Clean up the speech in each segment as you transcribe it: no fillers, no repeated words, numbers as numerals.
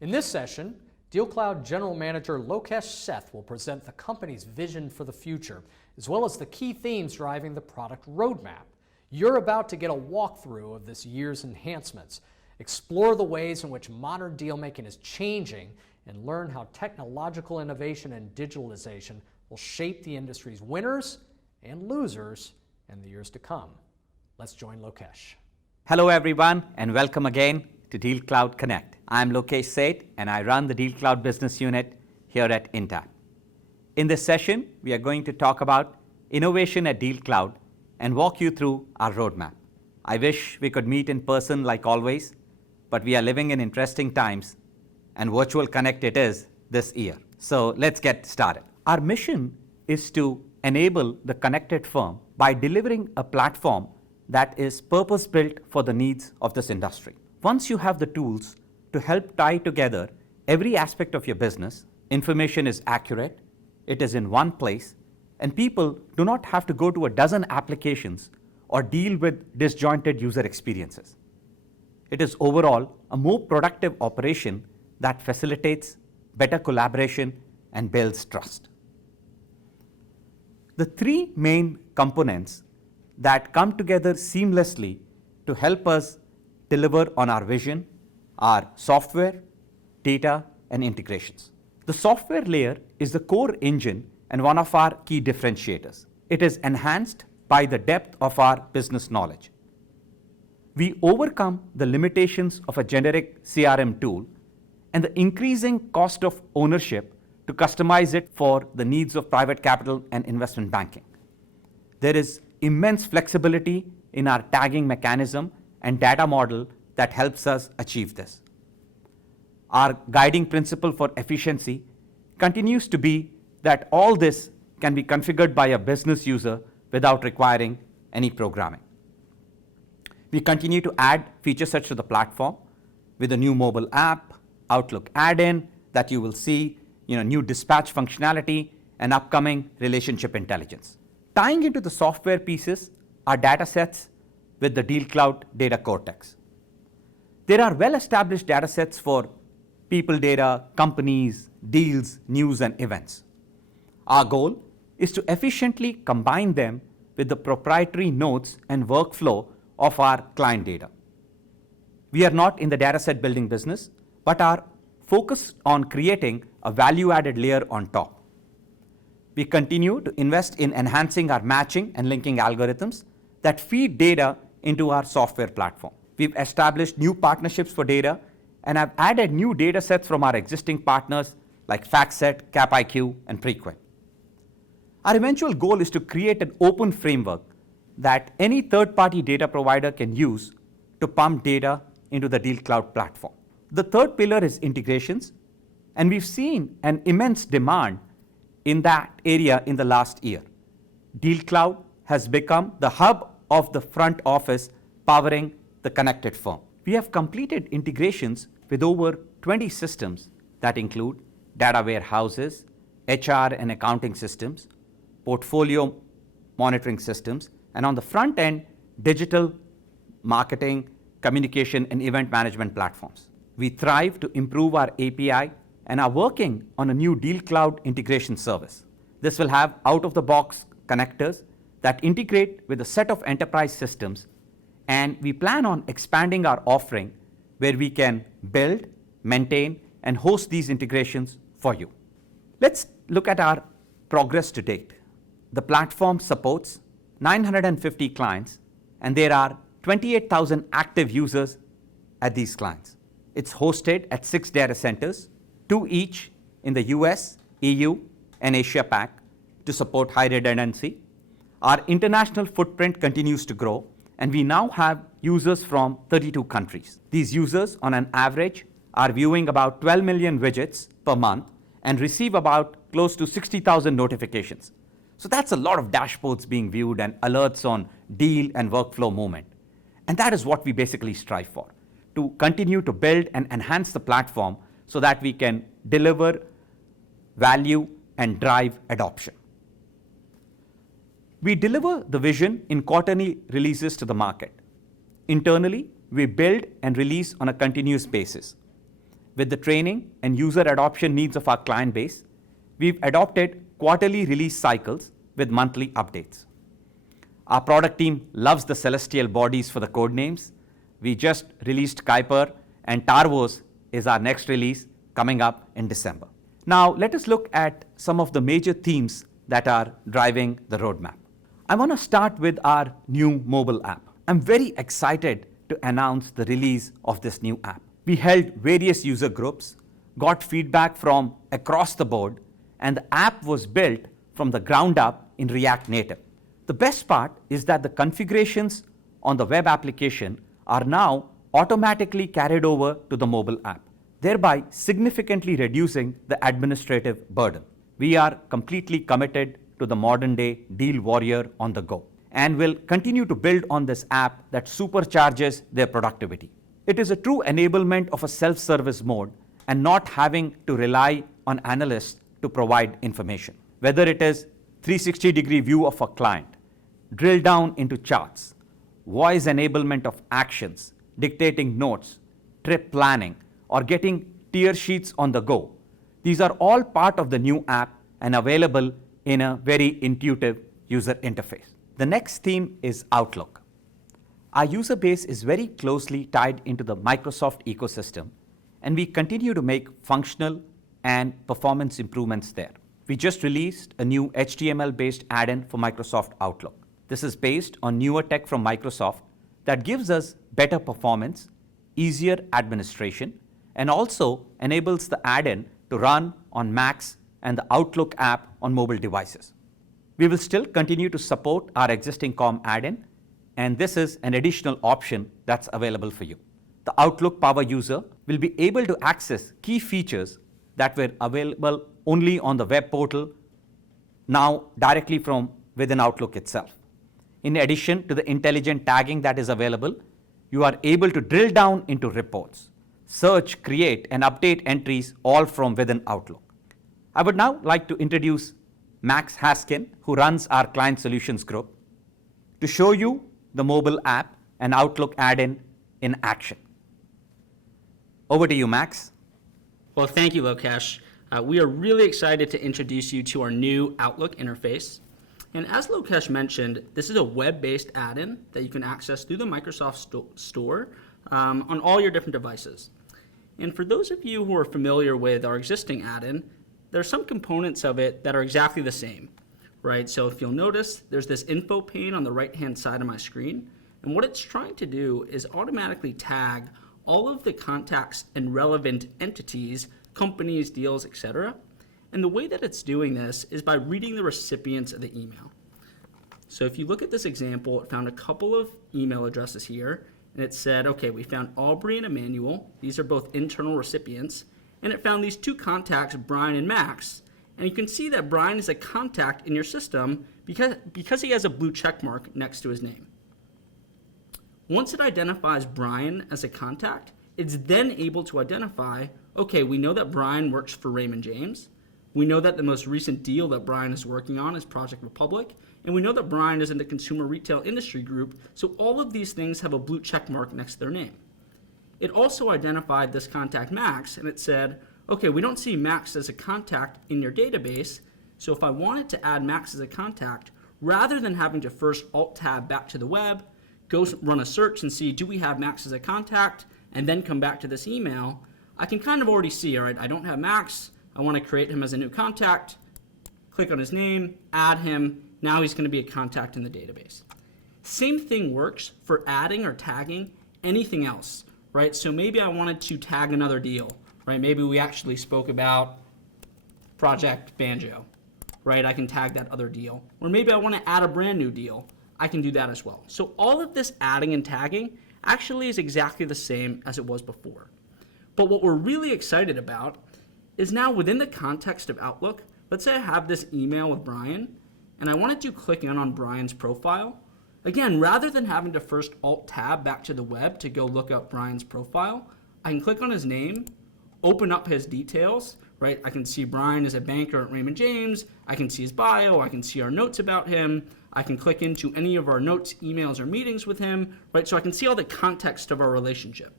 In this session, DealCloud General Manager Lokesh Seth will present the company's vision for the future, as well as the key themes driving the product roadmap. You're about to get a walkthrough of this year's enhancements, explore the ways in which modern deal-making is changing, and learn how technological innovation and digitalization will shape the industry's winners and losers in the years to come. Let's join Lokesh. Hello everyone, and welcome again to DealCloud Connect. I'm Lokesh, Seth, and I run the DealCloud business unit here at Intapp. In this session, we are going to talk about innovation at DealCloud and walk you through our roadmap. I wish we could meet in person like always, but we are living in interesting times, and virtual Connect it is this year. So let's get started. Our mission is to enable the connected firm by delivering a platform that is purpose-built for the needs of this industry. Once you have the tools to help tie together every aspect of your business, information is accurate, it is in one place, and people do not have to go to a dozen applications or deal with disjointed user experiences. It is overall a more productive operation that facilitates better collaboration and builds trust. The three main components that come together seamlessly to help us deliver on our vision are software, data, and integrations. The software layer is the core engine and one of our key differentiators. It is enhanced by the depth of our business knowledge. We overcome the limitations of a generic CRM tool and the increasing cost of ownership to customize it for the needs of private capital and investment banking. There is immense flexibility in our tagging mechanism and data model that helps us achieve this. Our guiding principle for efficiency continues to be that all this can be configured by a business user without requiring any programming. We continue to add feature sets to the platform with a new mobile app, Outlook add-in that you will see, new dispatch functionality, and upcoming relationship intelligence. Tying into the software pieces are data sets with the DealCloud Data Cortex. There are well-established data sets for people data, companies, deals, news, and events. Our goal is to efficiently combine them with the proprietary nodes and workflow of our client data. We are not in the dataset building business, but are focused on creating a value-added layer on top. We continue to invest in enhancing our matching and linking algorithms that feed data into our software platform. We've established new partnerships for data and have added new data sets from our existing partners like FactSet, CapIQ, and Preqin. Our eventual goal is to create an open framework that any third-party data provider can use to pump data into the DealCloud platform. The third pillar is integrations, and we've seen an immense demand in that area in the last year. DealCloud has become the hub of the front office powering the connected firm. We have completed integrations with over 20 systems that include data warehouses, HR and accounting systems, portfolio monitoring systems, and on the front end, digital marketing, communication, and event management platforms. We thrive to improve our API and are working on a new DealCloud integration service. This will have out-of-the-box connectors that integrate with a set of enterprise systems, and we plan on expanding our offering where we can build, maintain, and host these integrations for you. Let's look at our progress to date. The platform supports 950 clients, and there are 28,000 active users at these clients. It's hosted at 6 data centers, 2 each in the US, EU, and Asia Pac to support high redundancy. Our international footprint continues to grow, and we now have users from 32 countries. These users, on an average, are viewing about 12 million widgets per month and receive about close to 60,000 notifications. So that's a lot of dashboards being viewed and alerts on deal and workflow movement. And that is what we basically strive for, to continue to build and enhance the platform so that we can deliver value and drive adoption. We deliver the vision in quarterly releases to the market. Internally, we build and release on a continuous basis. with the training and user adoption needs of our client base, we've adopted quarterly release cycles with monthly updates. Our product team loves the celestial bodies for the code names. We just released Kuiper, and Tarvos is our next release coming up in December. Now, let us look at some of the major themes that are driving the roadmap. I want to start with our new mobile app. I'm very excited to announce the release of this new app. We held various user groups, got feedback from across the board, and the app was built from the ground up in React Native. The best part is that the configurations on the web application are now automatically carried over to the mobile app, thereby significantly reducing the administrative burden. We are completely committed to the modern day deal warrior on the go, and will continue to build on this app that supercharges their productivity. It is a true enablement of a self-service mode and not having to rely on analysts to provide information. Whether it is 360-degree view of a client, drill down into charts, voice enablement of actions, dictating notes, trip planning, or getting tier sheets on the go. These are all part of the new app and available in a very intuitive user interface. The next theme is Outlook. Our user base is very closely tied into the Microsoft ecosystem, and we continue to make functional and performance improvements there. We just released a new HTML-based add-in for Microsoft Outlook. This is based on newer tech from Microsoft that gives us better performance, easier administration, and also enables the add-in to run on Macs and the Outlook app on mobile devices. We will still continue to support our existing COM add-in, and this is an additional option that's available for you. The Outlook Power user will be able to access key features that were available only on the web portal, now directly from within Outlook itself. In addition to the intelligent tagging that is available, you are able to drill down into reports, search, create, and update entries all from within Outlook. I would now like to introduce Max Haskin, who runs our Client Solutions group, to show you the mobile app and Outlook add-in in action. Over to you, Max. Well, thank you, Lokesh. We are really excited to introduce you to our new Outlook interface. And as Lokesh mentioned, this is a web-based add-in that you can access through the Microsoft Store on all your different devices. And for those of you who are familiar with our existing add-in, there are some components of it that are exactly the same, right? So if you'll notice, there's this info pane on the right-hand side of my screen. And what it's trying to do is automatically tag all of the contacts and relevant entities, companies, deals, etc. And the way that it's doing this is by reading the recipients of the email. So if you look at this example, it found a couple of email addresses here, and it said, okay, we found Aubrey and Emmanuel. These are both internal recipients. And it found these two contacts, Brian and Max. And you can see that Brian is a contact in your system because he has a blue check mark next to his name. Once it identifies Brian as a contact, it's then able to identify, okay, we know that Brian works for Raymond James. We know that the most recent deal that Brian is working on is Project Republic. And we know that Brian is in the consumer retail industry group. So all of these things have a blue check mark next to their name. It also identified this contact Max, and it said, okay, we don't see Max as a contact in your database, so if I wanted to add Max as a contact, rather than having to first Alt-Tab back to the web, go run a search and see, do we have Max as a contact, and then come back to this email, I can kind of already see, all right, I don't have Max, I want to create him as a new contact, click on his name, add him, now he's going to be a contact in the database. Same thing works for adding or tagging anything else. Right, so maybe I wanted to tag another deal, right? Maybe we actually spoke about Project Banjo, right? I can tag that other deal. Or maybe I want to add a brand new deal. I can do that as well. So all of this adding and tagging actually is exactly the same as it was before. But what we're really excited about is now within the context of Outlook, let's say I have this email with Brian, and I wanted to click in on Brian's profile. Again, rather than having to first Alt-Tab back to the web to go look up Brian's profile, I can click on his name, open up his details, right? I can see Brian is a banker at Raymond James. I can see his bio. I can see our notes about him. I can click into any of our notes, emails, or meetings with him, right? So I can see all the context of our relationship.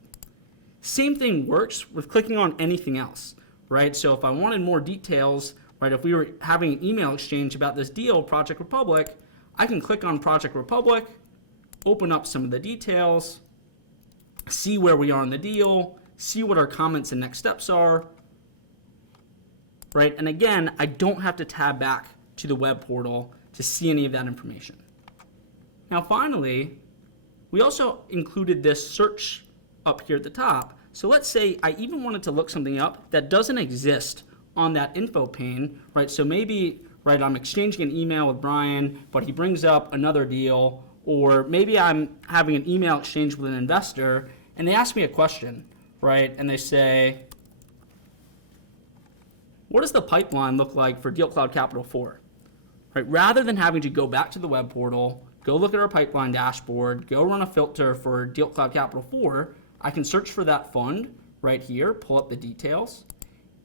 Same thing works with clicking on anything else, right? So if I wanted more details, right, if we were having an email exchange about this deal, Project Republic, I can click on Project Republic, open up some of the details, see where we are in the deal, see what our comments and next steps are, right? And again, I don't have to tab back to the web portal to see any of that information. Now finally, we also included this search up here at the top. So let's say I even wanted to look something up that doesn't exist on that info pane, right? So maybe, right, I'm exchanging an email with Brian, but he brings up another deal, or maybe I'm having an email exchange with an investor and they ask me a question, right? And they say, what does the pipeline look like for DealCloud Capital 4? Right? Rather than having to go back to the web portal, go look at our pipeline dashboard, go run a filter for DealCloud Capital 4, I can search for that fund right here, pull up the details,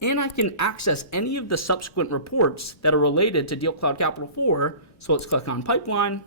and I can access any of the subsequent reports that are related to DealCloud Capital 4. So let's click on pipeline,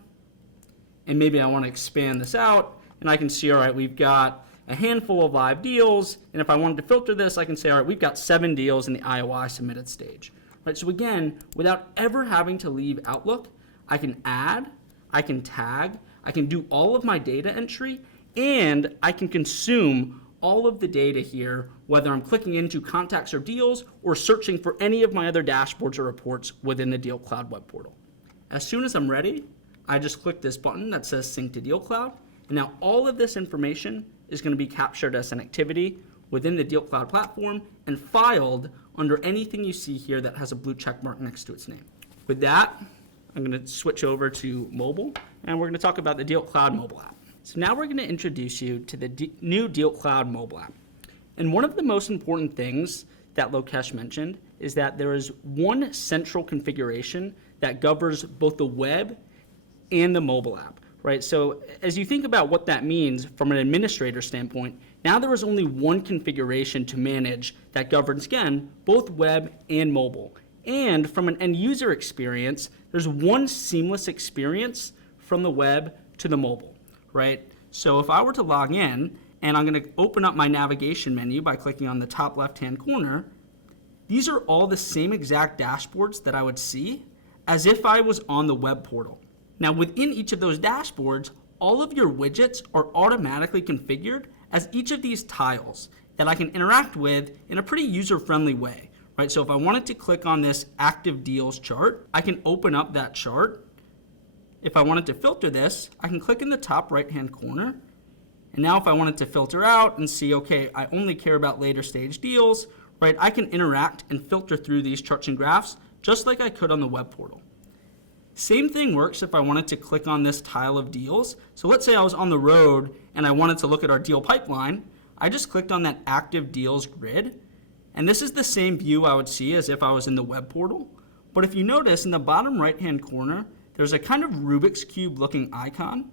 and maybe I want to expand this out, and I can see, all right, we've got a handful of live deals, and if I wanted to filter this, I can say, all right, we've got 7 deals in the IOI submitted stage. Right, so again, without ever having to leave Outlook, I can add, I can tag, I can do all of my data entry, and I can consume all of the data here, whether I'm clicking into contacts or deals or searching for any of my other dashboards or reports within the DealCloud web portal. As soon as I'm ready, I just click this button that says Sync to DealCloud, and now all of this information is going to be captured as an activity within the DealCloud platform and filed under anything you see here that has a blue check mark next to its name. With that, I'm going to switch over to mobile, and we're going to talk about the DealCloud mobile app. So now we're going to introduce you to the new DealCloud mobile app. And one of the most important things that Lokesh mentioned is that there is one central configuration that governs both the web and the mobile app, right? So as you think about what that means from an administrator standpoint, now there is only one configuration to manage that governs, again, both web and mobile. And from an end user experience, there's one seamless experience from the web to the mobile, right? So if I were to log in, and I'm going to open up my navigation menu by clicking on the top left-hand corner, these are all the same exact dashboards that I would see as if I was on the web portal. Now within each of those dashboards, all of your widgets are automatically configured as each of these tiles that I can interact with in a pretty user-friendly way, right? So if I wanted to click on this active deals chart, I can open up that chart. If I wanted to filter this, I can click in the top right-hand corner. And now if I wanted to filter out and see, okay, I only care about later stage deals, right? I can interact and filter through these charts and graphs just like I could on the web portal. Same thing works if I wanted to click on this tile of deals. So let's say I was on the road and I wanted to look at our deal pipeline. I just clicked on that active deals grid. And this is the same view I would see as if I was in the web portal. But if you notice in the bottom right-hand corner, there's a kind of Rubik's Cube looking icon.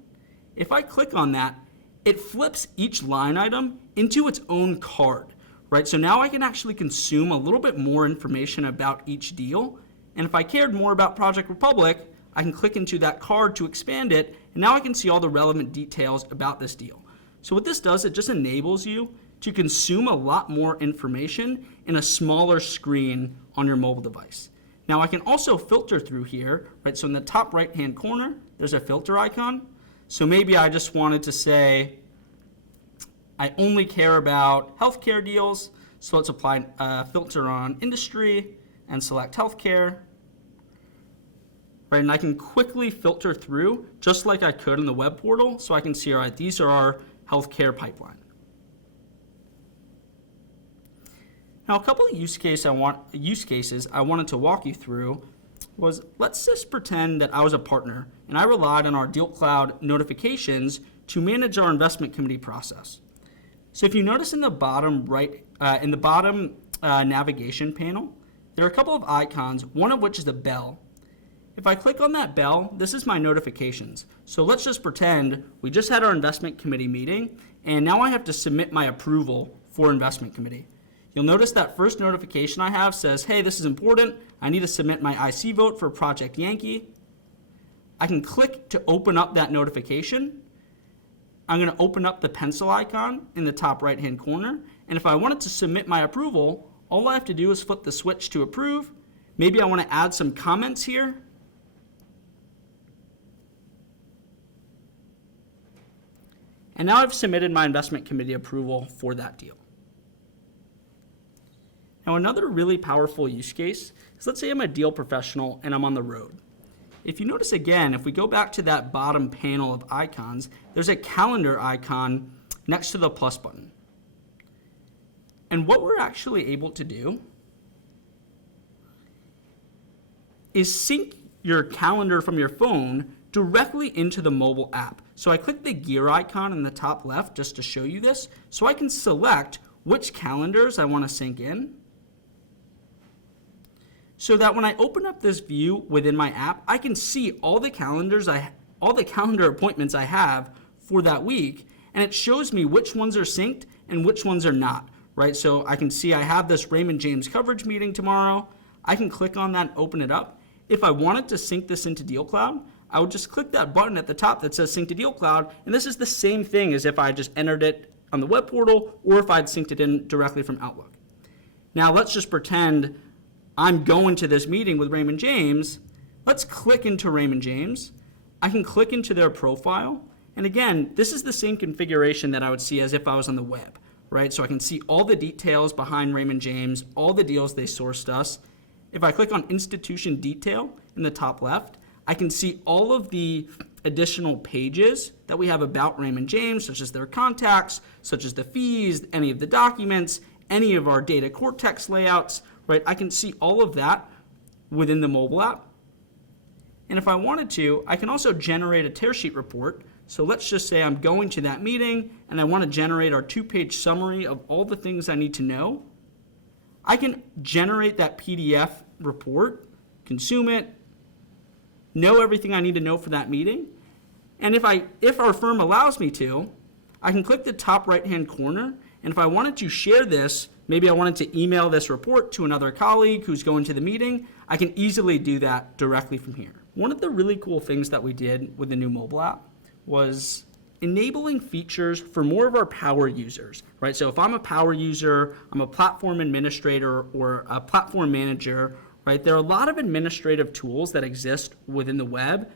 If I click on that, it flips each line item into its own card, right? So now I can actually consume a little bit more information about each deal. And if I cared more about Project Republic, I can click into that card to expand it, and now I can see all the relevant details about this deal. So what this does, it just enables you to consume a lot more information in a smaller screen on your mobile device. Now I can also filter through here, right? So in the top right-hand corner, there's a filter icon. So maybe I just wanted to say, I only care about healthcare deals. So let's apply a filter on industry and select healthcare. Right, and I can quickly filter through just like I could in the web portal. So I can see, all right, these are our healthcare pipeline. Now, a couple of use cases I wanted to walk you through was, let's just pretend that I was a partner and I relied on our DealCloud notifications to manage our investment committee process. So if you notice in the bottom navigation panel, there are a couple of icons, one of which is a bell. If I click on that bell, this is my notifications. So let's just pretend we just had our investment committee meeting, and now I have to submit my approval for investment committee. You'll notice that first notification I have says, hey, this is important. I need to submit my IC vote for Project Yankee. I can click to open up that notification. I'm going to open up the pencil icon in the top right-hand corner. And if I wanted to submit my approval, all I have to do is flip the switch to approve. Maybe I want to add some comments here. And now I've submitted my investment committee approval for that deal. Now, another really powerful use case is, let's say I'm a deal professional and I'm on the road. If you notice again, if we go back to that bottom panel of icons, there's a calendar icon next to the plus button. And what we're actually able to do is sync your calendar from your phone directly into the mobile app. So I click the gear icon in the top left just to show you this, so I can select which calendars I want to sync in, so that when I open up this view within my app, I can see all the calendar appointments I have for that week, and it shows me which ones are synced and which ones are not, right? So I can see I have this Raymond James coverage meeting tomorrow. I can click on that and open it up. If I wanted to sync this into DealCloud, I would just click that button at the top that says Sync to DealCloud, and this is the same thing as if I just entered it on the web portal or if I'd synced it in directly from Outlook. Now let's just pretend I'm going to this meeting with Raymond James. Let's click into Raymond James. I can click into their profile, and again, this is the same configuration that I would see as if I was on the web, right? So I can see all the details behind Raymond James, all the deals they sourced us. If I click on institution detail in the top left, I can see all of the additional pages that we have about Raymond James, such as their contacts, such as the fees, any of the documents, any of our data cortex layouts, right? I can see all of that within the mobile app. And if I wanted to, I can also generate a tear sheet report. So let's just say I'm going to that meeting and I want to generate our 2-page summary of all the things I need to know. I can generate that PDF report, consume it, know everything I need to know for that meeting. And if our firm allows me to, I can click the top right-hand corner, and if I wanted to share this, maybe I wanted to email this report to another colleague who's going to the meeting, I can easily do that directly from here. One of the really cool things that we did with the new mobile app was enabling features for more of our power users, right? So if I'm a power user, I'm a platform administrator or a platform manager, right? There are a lot of administrative tools that exist within the web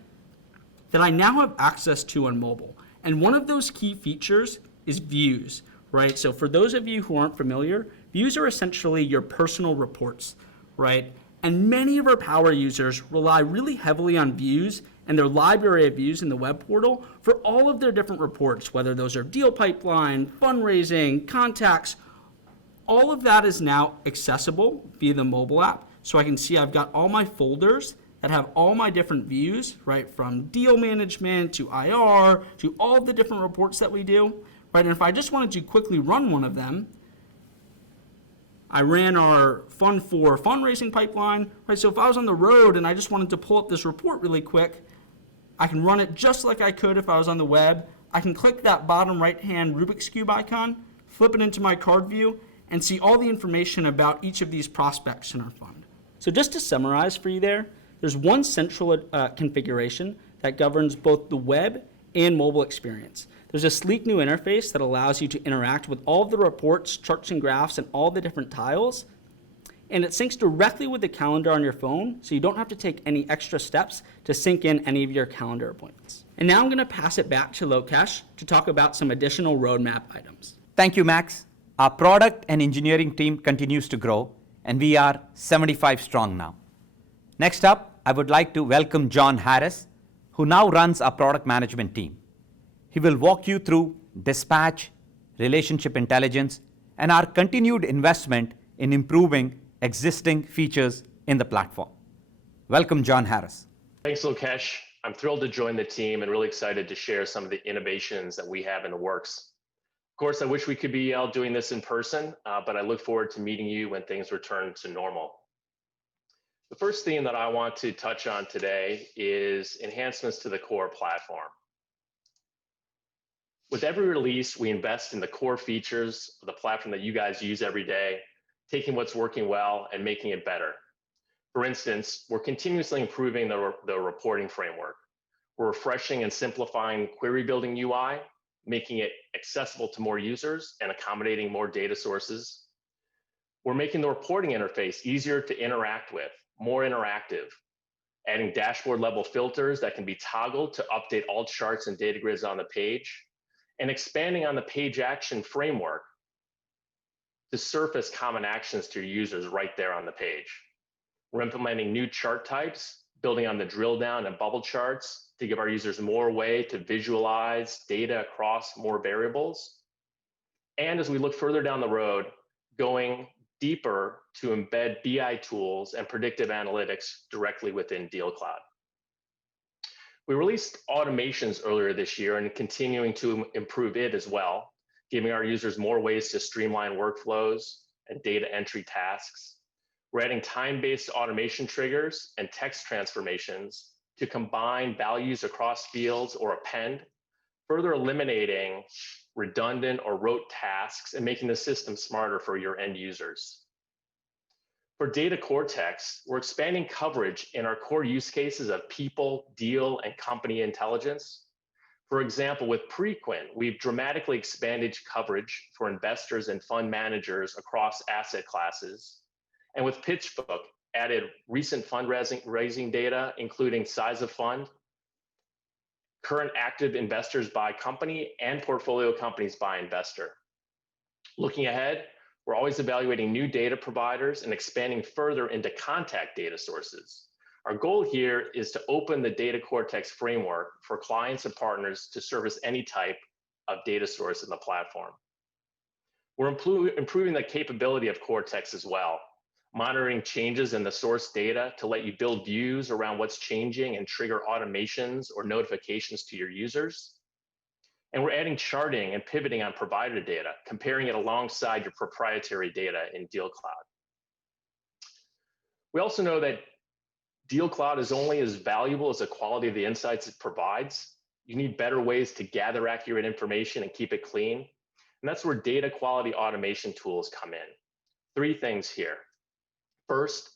that I now have access to on mobile. And one of those key features is views, right? So for those of you who aren't familiar, views are essentially your personal reports, right? And many of our power users rely really heavily on views and their library of views in the web portal for all of their different reports, whether those are deal pipeline, fundraising, contacts. All of that is now accessible via the mobile app. So I can see I've got all my folders that have all my different views, right? From deal management to IR to all of the different reports that we do, right? And if I just wanted to quickly run one of them, I ran our Fund 4 fundraising pipeline, right? So if I was on the road and I just wanted to pull up this report really quick, I can run it just like I could if I was on the web. I can click that bottom right-hand Rubik's Cube icon, flip it into my card view, and see all the information about each of these prospects in our fund. So just to summarize for you there's one central configuration that governs both the web and mobile experience. There's a sleek new interface that allows you to interact with all of the reports, charts, and graphs, and all the different tiles. And it syncs directly with the calendar on your phone, so you don't have to take any extra steps to sync in any of your calendar appointments. And now I'm going to pass it back to Lokesh to talk about some additional roadmap items. Thank you, Max. Our product and engineering team continues to grow, and we are 75 strong now. Next up, I would like to welcome John Harris, who now runs our product management team. He will walk you through dispatch, relationship intelligence, and our continued investment in improving existing features in the platform. Welcome, John Harris. Thanks, Lokesh. I'm thrilled to join the team and really excited to share some of the innovations that we have in the works. Of course, I wish we could be out doing this in person, but I look forward to meeting you when things return to normal. The first theme that I want to touch on today is enhancements to the core platform. With every release, we invest in the core features of the platform that you guys use every day, taking what's working well and making it better. For instance, we're continuously improving the reporting framework. We're refreshing and simplifying query building UI, making it accessible to more users and accommodating more data sources. We're making the reporting interface easier to interact with, more interactive, adding dashboard level filters that can be toggled to update all charts and data grids on the page, and expanding on the page action framework to surface common actions to your users right there on the page. We're implementing new chart types, building on the drill down and bubble charts to give our users more way to visualize data across more variables. And as we look further down the road, going deeper to embed BI tools and predictive analytics directly within DealCloud. We released automations earlier this year and continuing to improve it as well, giving our users more ways to streamline workflows and data entry tasks. We're adding time-based automation triggers and text transformations to combine values across fields or append, further eliminating redundant or rote tasks and making the system smarter for your end users. For Data Cortex, we're expanding coverage in our core use cases of people, deal, and company intelligence. For example, with Preqin, we've dramatically expanded coverage for investors and fund managers across asset classes. And with PitchBook, added recent fundraising data, including size of fund, current active investors by company, and portfolio companies by investor. Looking ahead, we're always evaluating new data providers and expanding further into contact data sources. Our goal here is to open the Data Cortex framework for clients and partners to service any type of data source in the platform. We're improving the capability of Cortex as well, monitoring changes in the source data to let you build views around what's changing and trigger automations or notifications to your users. And we're adding charting and pivoting on provider data, comparing it alongside your proprietary data in DealCloud. We also know that DealCloud is only as valuable as the quality of the insights it provides. You need better ways to gather accurate information and keep it clean. And that's where data quality automation tools come in. 3 things here. First,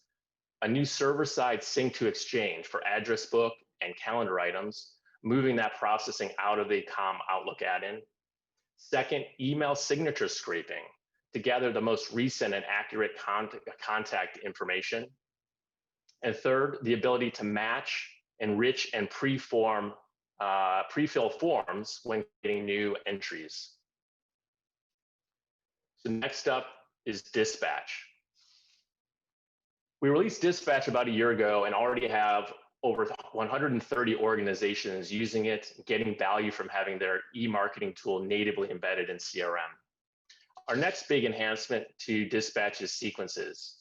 a new server-side sync to exchange for address book and calendar items, moving that processing out of the COM Outlook add-in. Second, email signature scraping to gather the most recent and accurate contact information. And third, the ability to match, enrich, and prefill forms when getting new entries. So next up is Dispatch. We released Dispatch about a year ago and already have over 130 organizations using it, getting value from having their e-marketing tool natively embedded in CRM. Our next big enhancement to Dispatch is sequences.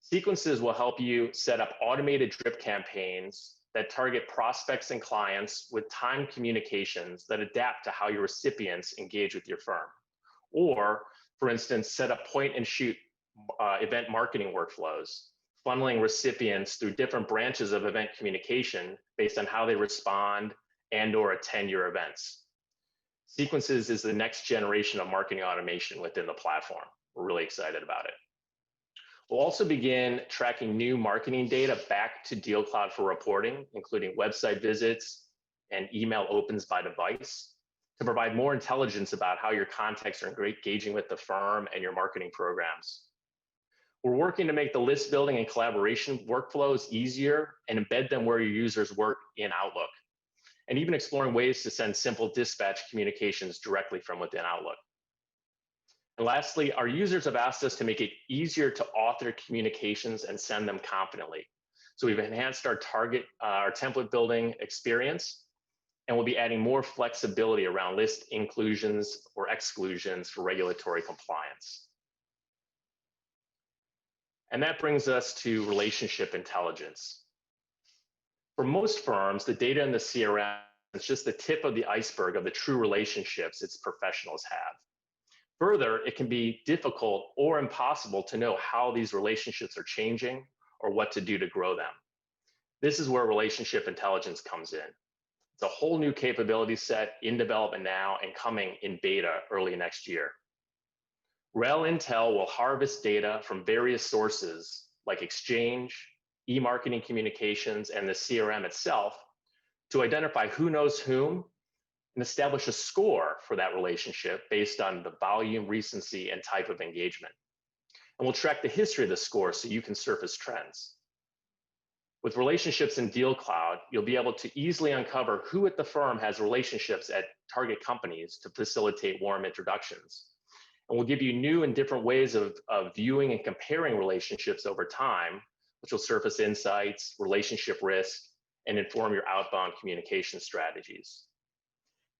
Sequences will help you set up automated drip campaigns that target prospects and clients with timed communications that adapt to how your recipients engage with your firm. Or, for instance, set up point and shoot event marketing workflows, funneling recipients through different branches of event communication based on how they respond and/or attend your events. Sequences is the next generation of marketing automation within the platform. We're really excited about it. We'll also begin tracking new marketing data back to DealCloud for reporting, including website visits and email opens by device, to provide more intelligence about how your contacts are engaging with the firm and your marketing programs. We're working to make the list building and collaboration workflows easier and embed them where your users work in Outlook, and even exploring ways to send simple dispatch communications directly from within Outlook. And lastly, our users have asked us to make it easier to author communications and send them confidently. So we've enhanced our template building experience, and we'll be adding more flexibility around list inclusions or exclusions for regulatory compliance. And that brings us to relationship intelligence. For most firms, the data in the CRM is just the tip of the iceberg of the true relationships its professionals have. Further, it can be difficult or impossible to know how these relationships are changing or what to do to grow them. This is where relationship intelligence comes in. It's a whole new capability set in development now and coming in beta early next year. Rel Intel will harvest data from various sources like Exchange, e-marketing communications, and the CRM itself to identify who knows whom and establish a score for that relationship based on the volume, recency, and type of engagement. And we'll track the history of the score so you can surface trends. With relationships in DealCloud, you'll be able to easily uncover who at the firm has relationships at target companies to facilitate warm introductions. And we'll give you new and different ways of viewing and comparing relationships over time, which will surface insights, relationship risk, and inform your outbound communication strategies.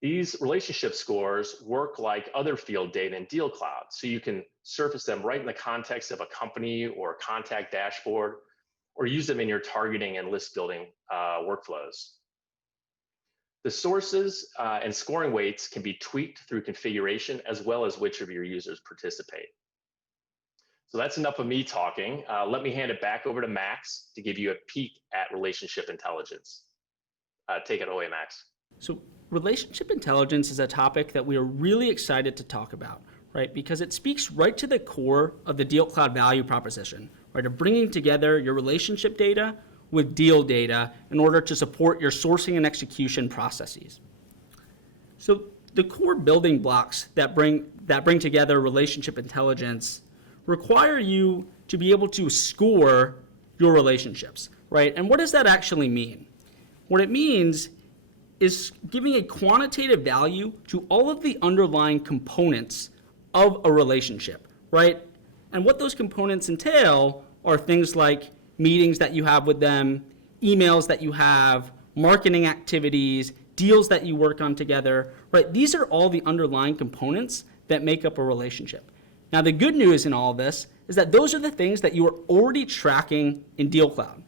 These relationship scores work like other field data in DealCloud, so you can surface them right in the context of a company or contact dashboard, or use them in your targeting and list building workflows. The sources and scoring weights can be tweaked through configuration as well as which of your users participate. So that's enough of me talking. Let me hand it back over to Max to give you a peek at relationship intelligence. Take it away, Max. So relationship intelligence is a topic that we are really excited to talk about, right? Because it speaks right to the core of the DealCloud value proposition, right? Of bringing together your relationship data with deal data in order to support your sourcing and execution processes. So the core building blocks that bring together relationship intelligence require you to be able to score your relationships, right? And what does that actually mean? What it means is giving a quantitative value to all of the underlying components of a relationship, right? And what those components entail are things like meetings that you have with them, emails that you have, marketing activities, deals that you work on together, right? These are all the underlying components that make up a relationship. Now, the good news in all of this is that those are the things that you are already tracking in DealCloud,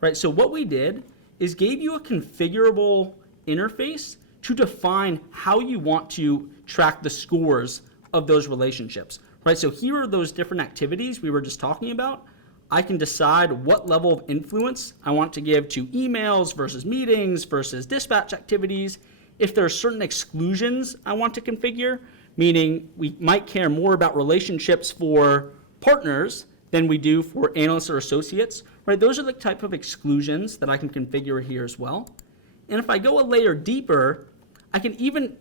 right? So what we did is gave you a configurable interface to define how you want to track the scores of those relationships, right? So here are those different activities we were just talking about. I can decide what level of influence I want to give to emails versus meetings versus dispatch activities. If there are certain exclusions I want to configure, meaning we might care more about relationships for partners than we do for analysts or associates, right? Those are the type of exclusions that I can configure here as well. And if I go a layer deeper, I can even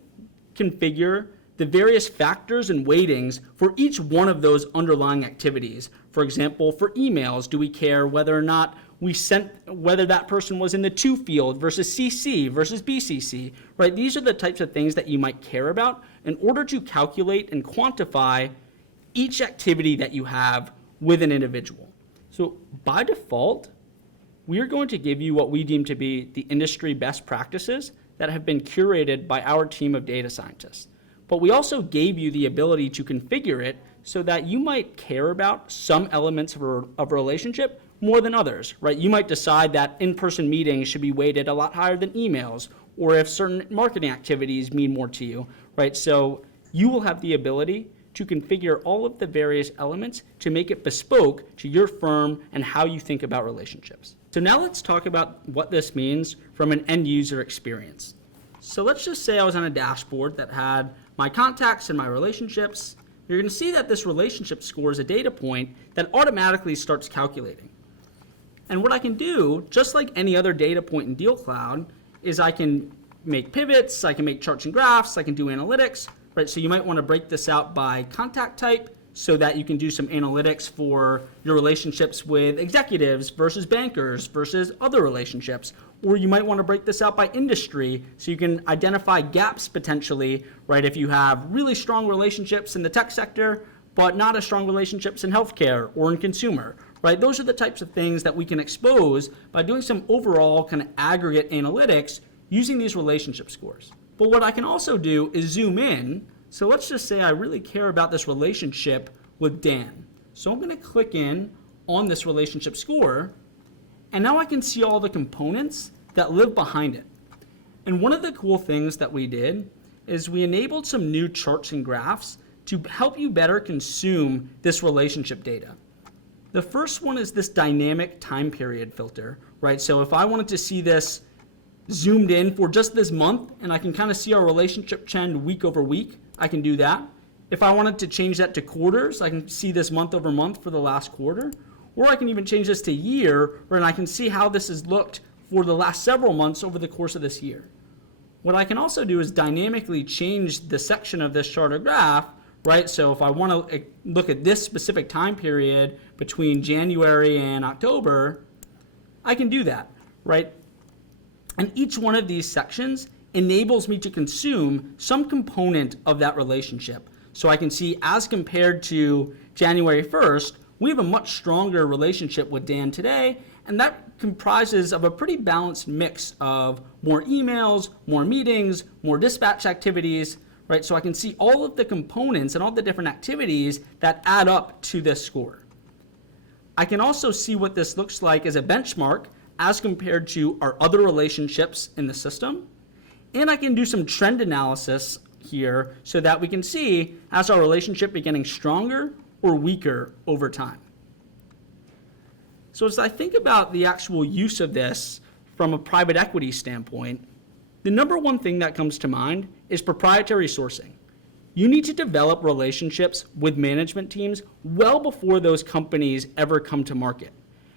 configure the various factors and weightings for each one of those underlying activities. For example, for emails, do we care whether or not whether that person was in the to field versus CC versus BCC, right? These are the types of things that you might care about in order to calculate and quantify each activity that you have with an individual. So by default, we are going to give you what we deem to be the industry best practices that have been curated by our team of data scientists. But we also gave you the ability to configure it so that you might care about some elements of a relationship more than others, right? You might decide that in-person meetings should be weighted a lot higher than emails, or if certain marketing activities mean more to you, right? So you will have the ability to configure all of the various elements to make it bespoke to your firm and how you think about relationships. So now let's talk about what this means from an end user experience. So let's just say I was on a dashboard that had my contacts and my relationships. You're going to see that this relationship score is a data point that automatically starts calculating. And what I can do, just like any other data point in DealCloud, is I can make pivots, I can make charts and graphs, I can do analytics, right? So you might want to break this out by contact type so that you can do some analytics for your relationships with executives versus bankers versus other relationships. Or you might want to break this out by industry so you can identify gaps potentially, right? If you have really strong relationships in the tech sector, but not as strong relationships in healthcare or in consumer, right? Those are the types of things that we can expose by doing some overall kind of aggregate analytics using these relationship scores. But what I can also do is zoom in. So let's just say I really care about this relationship with Dan. So I'm going to click in on this relationship score, and now I can see all the components that live behind it. And one of the cool things that we did is we enabled some new charts and graphs to help you better consume this relationship data. The first one is this dynamic time period filter, right? So if I wanted to see this zoomed in for just this month, and I can kind of see our relationship trend week over week, I can do that. If I wanted to change that to quarters, I can see this month over month for the last quarter. Or I can even change this to year, and I can see how this has looked for the last several months over the course of this year. What I can also do is dynamically change the section of this chart or graph, right? So if I want to look at this specific time period between January and October, I can do that, right? And each one of these sections enables me to consume some component of that relationship. So I can see, as compared to January 1st, we have a much stronger relationship with Dan today, and that comprises of a pretty balanced mix of more emails, more meetings, more dispatch activities, right? So I can see all of the components and all the different activities that add up to this score. I can also see what this looks like as a benchmark as compared to our other relationships in the system. And I can do some trend analysis here so that we can see, has our relationship been getting stronger or weaker over time? So as I think about the actual use of this from a private equity standpoint, the number one thing that comes to mind is proprietary sourcing. You need to develop relationships with management teams well before those companies ever come to market.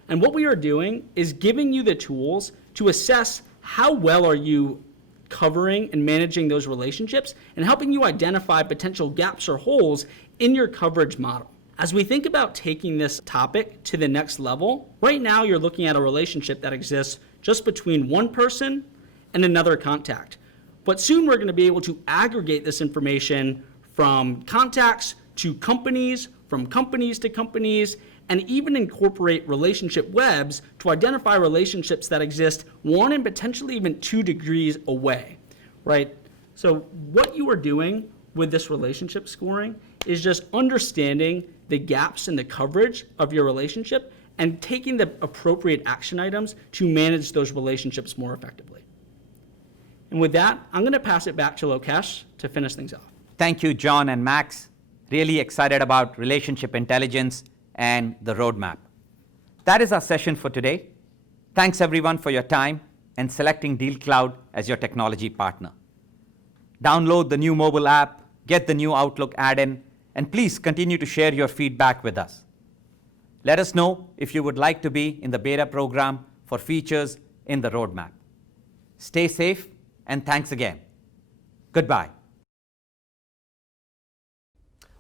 And what we are doing is giving you the tools to assess how well are you covering and managing those relationships and helping you identify potential gaps or holes in your coverage model. As we think about taking this topic to the next level, right now you're looking at a relationship that exists just between one person and another contact. But soon we're going to be able to aggregate this information from contacts to companies, from companies to companies, and even incorporate relationship webs to identify relationships that exist 1 and potentially even 2 degrees away, right? So what you are doing with this relationship scoring is just understanding the gaps in the coverage of your relationship and taking the appropriate action items to manage those relationships more effectively. And with that, I'm going to pass it back to Lokesh to finish things off. Thank you, John and Max. Really excited about relationship intelligence and the roadmap. That is our session for today. Thanks everyone for your time and selecting DealCloud as your technology partner. Download the new mobile app, get the new Outlook add-in, and please continue to share your feedback with us. Let us know if you would like to be in the beta program for features in the roadmap. Stay safe, and thanks again. Goodbye.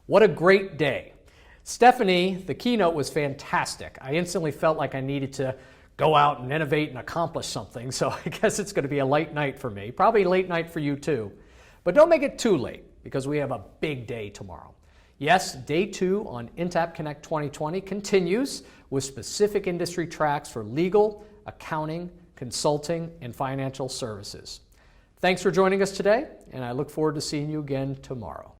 What a great day. Stephanie, the keynote was fantastic. I instantly felt like I needed to go out and innovate and accomplish something, so I guess it's going to be a late night for me. Probably a late night for you too. But don't make it too late, because we have a big day tomorrow. Yes, day 2 on Intapp Connect 2020 continues with specific industry tracks for legal, accounting, consulting, and financial services. Thanks for joining us today, and I look forward to seeing you again tomorrow.